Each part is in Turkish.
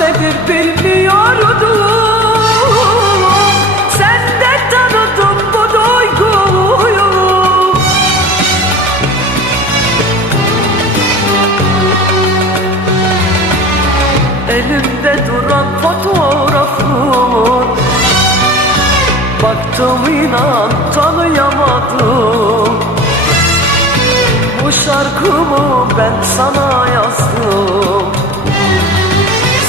nedir bilmiyordum. Sende tanıdım bu duyguyu. Elimde duran fotoğrafın Baktım inan tanıyamadım. Bu şarkımı ben sana yazdım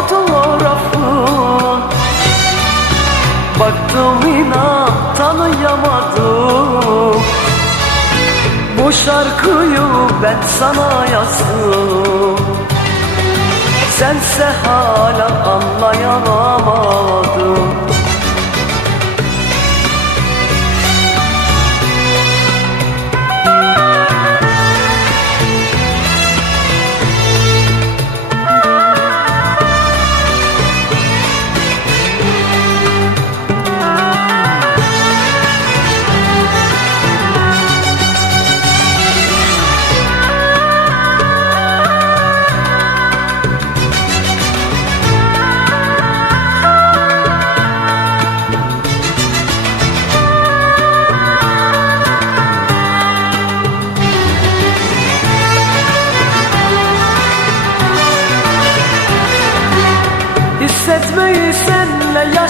fotoğrafın Baktım inan tanıyamadım. Bu şarkıyı ben sana yazdım. Sense hala anlayamadım senle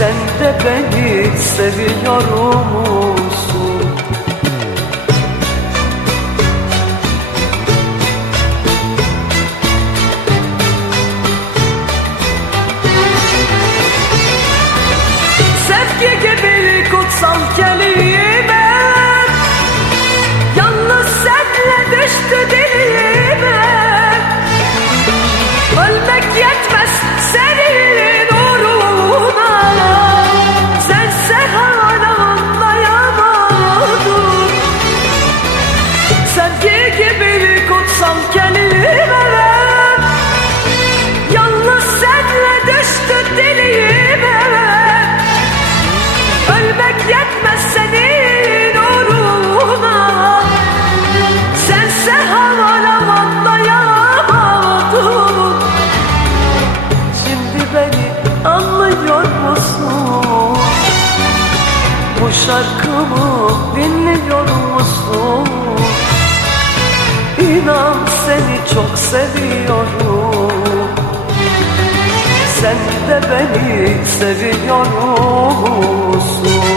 Sen de beni seviyor musun? Sevgi gibi kutsal kelime Yalnız senle düştü dilime Ölmek yetmez Bu şarkımı dinliyor musun? İnan seni çok seviyorum Sen de beni seviyor musun?